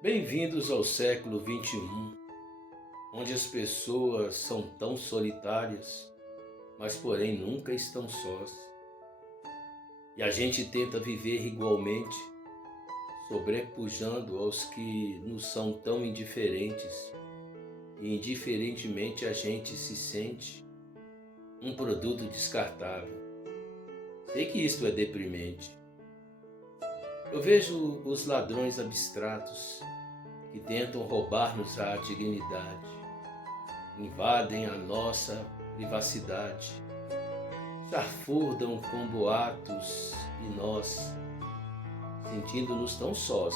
Bem-vindos ao século XXI, onde as pessoas são tão solitárias, mas porém nunca estão sós. E a gente tenta viver igualmente, sobrepujando aos que nos são tão indiferentes, e indiferentemente a gente se sente um produto descartável. Sei que isto é deprimente. Eu vejo os ladrões abstratos que tentam roubar-nos a dignidade, invadem a nossa privacidade, chafurdam com boatos e nós, sentindo-nos tão sós,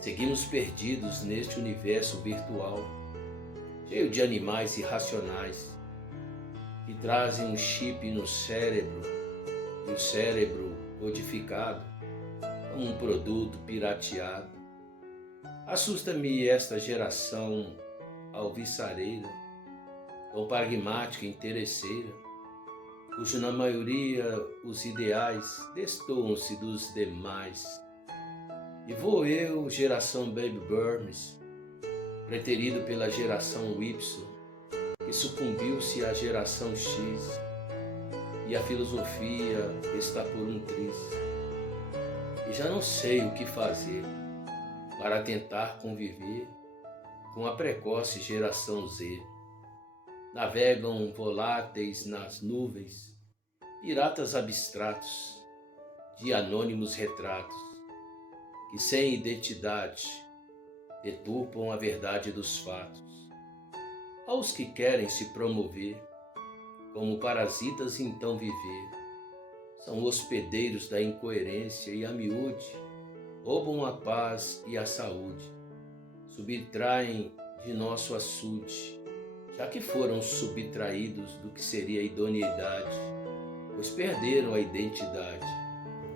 seguimos perdidos neste universo virtual, cheio de animais irracionais que trazem um chip no cérebro e o cérebro codificado como um produto pirateado. Assusta-me esta geração alvissareira, tão pragmática e interesseira, cujo na maioria os ideais destoam-se dos demais. E vou eu, geração Baby Boomers, preterido pela geração Y, que sucumbiu-se à geração X, e a filosofia está por um triz. E já não sei o que fazer para tentar conviver com a precoce geração Z. Navegam voláteis nas nuvens, piratas abstratos de anônimos retratos, que sem identidade deturpam a verdade dos fatos. Aos que querem se promover, como parasitas então viver, são hospedeiros da incoerência e a miúde roubam a paz e a saúde, subtraem de nosso açude, já que foram subtraídos do que seria a idoneidade, pois perderam a identidade,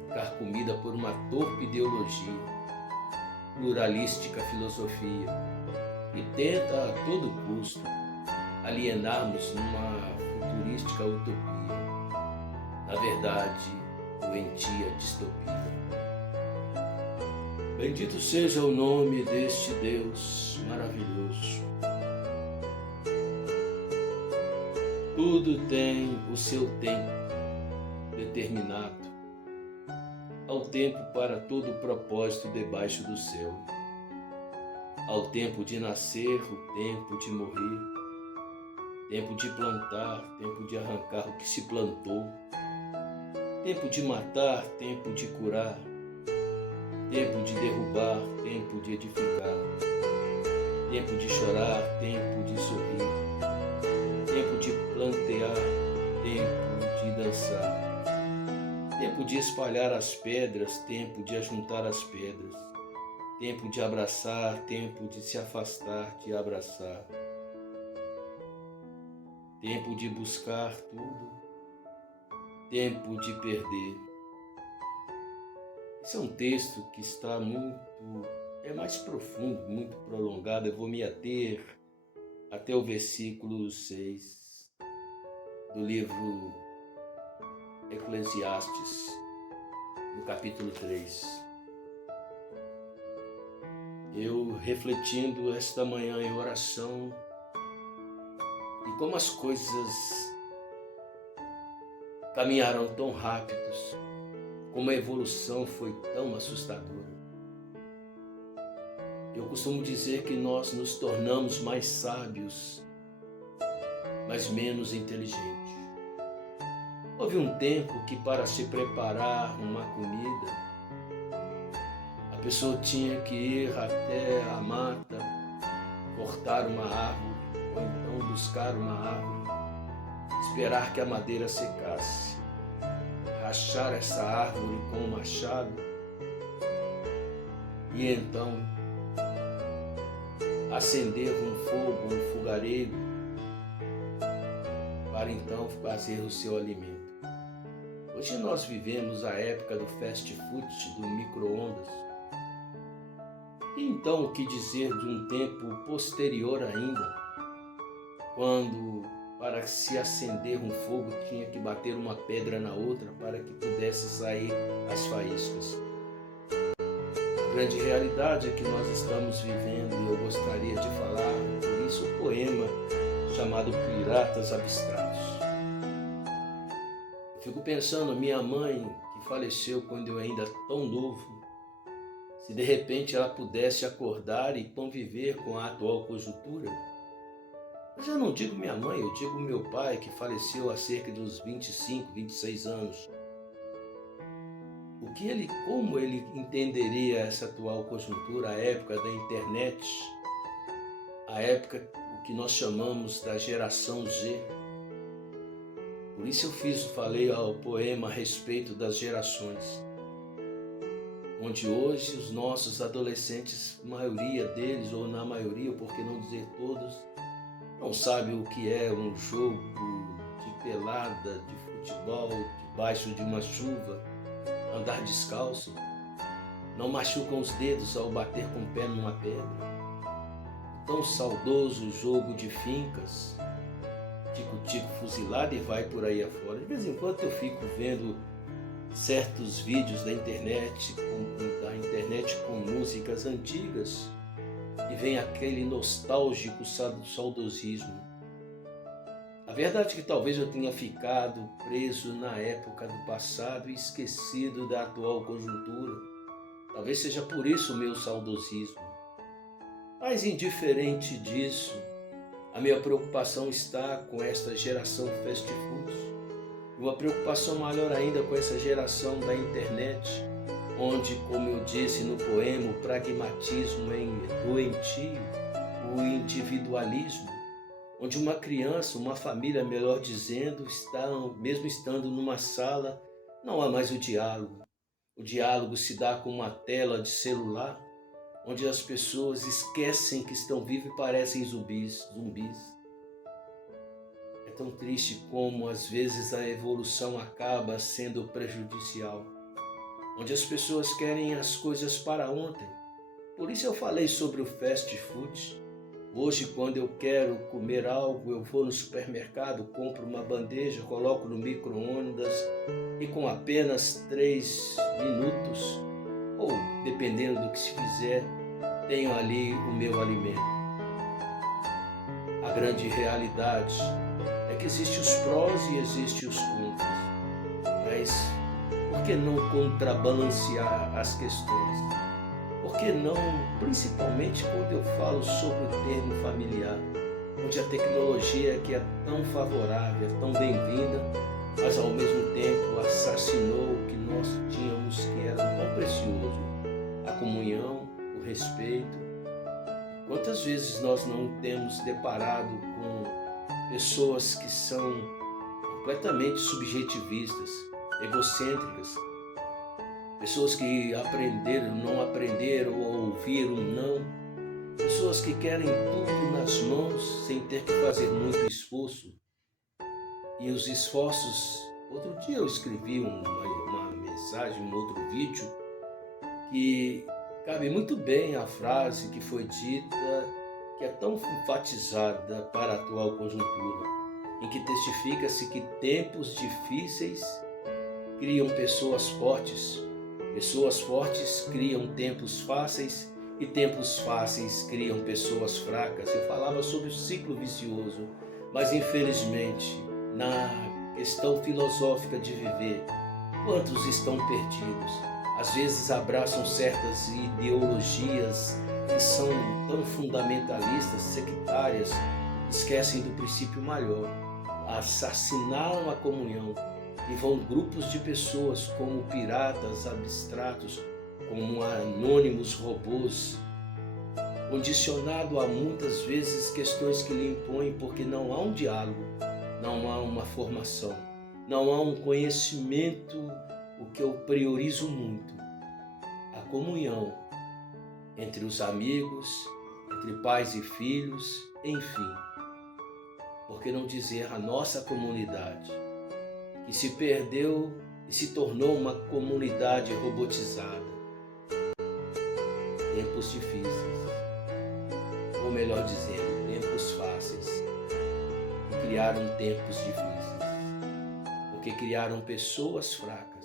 carcomida por uma torpe ideologia, pluralística filosofia, que tenta a todo custo alienar-nos numa futurística utopia, na verdade, doentia distopia. Bendito seja o nome deste Deus maravilhoso. Tudo tem o seu tempo determinado. Há o tempo para todo propósito debaixo do céu. Há o tempo de nascer, o tempo de morrer, tempo de plantar, tempo de arrancar o que se plantou, tempo de matar, tempo de curar, tempo de derrubar, tempo de edificar, tempo de chorar, tempo de sorrir, tempo de plantear, tempo de dançar, tempo de espalhar as pedras, tempo de ajuntar as pedras, tempo de abraçar, tempo de se afastar, de abraçar, tempo de buscar tudo, tempo de perder. Esse é um texto que está é mais profundo, muito prolongado. Eu vou me ater até o versículo 6 do livro Eclesiastes, no capítulo 3. Eu refletindo esta manhã em oração e como as coisas caminharam tão rápidos, como a evolução foi tão assustadora. Eu costumo dizer que nós nos tornamos mais sábios, mas menos inteligentes. Houve um tempo que para se preparar uma comida, a pessoa tinha que ir até a mata, cortar uma árvore, ou então buscar uma árvore, esperar que a madeira secasse, rachar essa árvore com um machado e então acender um fogo, um fogareiro, para então fazer o seu alimento. Hoje nós vivemos a época do fast food, do micro-ondas. E então o que dizer de um tempo posterior ainda, quando para se acender um fogo tinha que bater uma pedra na outra para que pudesse sair as faíscas. A grande realidade é que nós estamos vivendo e eu gostaria de falar por isso o poema chamado Piratas Abstratos. Eu fico pensando, minha mãe, que faleceu quando eu ainda tão novo, se de repente ela pudesse acordar e conviver com a atual conjuntura. Mas eu não digo minha mãe, eu digo meu pai, que faleceu há cerca de uns 25, 26 anos. Como ele entenderia essa atual conjuntura, a época da internet, a época o que nós chamamos da geração Z? Por isso falei ao poema a respeito das gerações, onde hoje os nossos adolescentes, maioria deles, ou na maioria, por que não dizer todos, não sabem o que é um jogo de pelada, de futebol, debaixo de uma chuva, andar descalço, não machucam os dedos ao bater com o pé numa pedra. O tão saudoso jogo de fincas, tico-tico fuzilado e vai por aí afora. De vez em quando eu fico vendo certos vídeos da internet com músicas antigas e vem aquele nostálgico saudosismo. A verdade é que talvez eu tenha ficado preso na época do passado e esquecido da atual conjuntura. Talvez seja por isso o meu saudosismo. Mas indiferente disso, a minha preocupação está com esta geração fast food. Uma preocupação maior ainda com essa geração da internet, onde, como eu disse no poema, o pragmatismo é doentio, o individualismo, onde uma criança, uma família, melhor dizendo, mesmo estando numa sala, não há mais o diálogo. O diálogo se dá com uma tela de celular, onde as pessoas esquecem que estão vivas e parecem zumbis. É tão triste como às vezes a evolução acaba sendo prejudicial, onde as pessoas querem as coisas para ontem. Por isso eu falei sobre o fast food. Hoje, quando eu quero comer algo, eu vou no supermercado, compro uma bandeja, coloco no micro-ondas e com apenas 3 minutos, ou dependendo do que se fizer, tenho ali o meu alimento. A grande realidade é que existem os prós e existem os contras. Mas por que não contrabalancear as questões? Por que não, principalmente quando eu falo sobre o termo familiar, onde a tecnologia que é tão favorável, é tão bem-vinda, mas ao mesmo tempo assassinou o que nós tínhamos que era tão precioso, a comunhão, o respeito. Quantas vezes nós não temos deparado com pessoas que são completamente subjetivistas, egocêntricas, pessoas que não aprenderam ou ouviram não, pessoas que querem tudo nas mãos sem ter que fazer muito esforço. E os esforços, outro dia eu escrevi uma mensagem, um outro vídeo, que cabe muito bem a frase que foi dita, que é tão enfatizada para a atual conjuntura, em que testifica-se que tempos difíceis criam pessoas fortes criam tempos fáceis e tempos fáceis criam pessoas fracas. Eu falava sobre o ciclo vicioso, mas infelizmente, na questão filosófica de viver, quantos estão perdidos? Às vezes abraçam certas ideologias que são tão fundamentalistas, sectárias, esquecem do princípio maior, assassinaram a comunhão e vão grupos de pessoas como piratas abstratos, como anônimos robôs, condicionado a muitas vezes questões que lhe impõem, porque não há um diálogo, não há uma formação, não há um conhecimento, o que eu priorizo muito, a comunhão entre os amigos, entre pais e filhos, enfim, por que não dizer a nossa comunidade, que se perdeu e se tornou uma comunidade robotizada. Tempos difíceis, ou melhor dizendo, tempos fáceis, que criaram tempos difíceis, porque criaram pessoas fracas,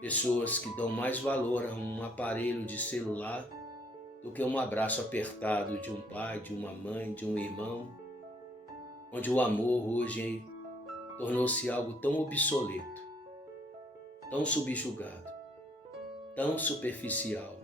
Pessoas que dão mais valor a um aparelho de celular do que um abraço apertado de um pai, de uma mãe, de um irmão, onde o amor hoje tornou-se algo tão obsoleto, tão subjugado, tão superficial.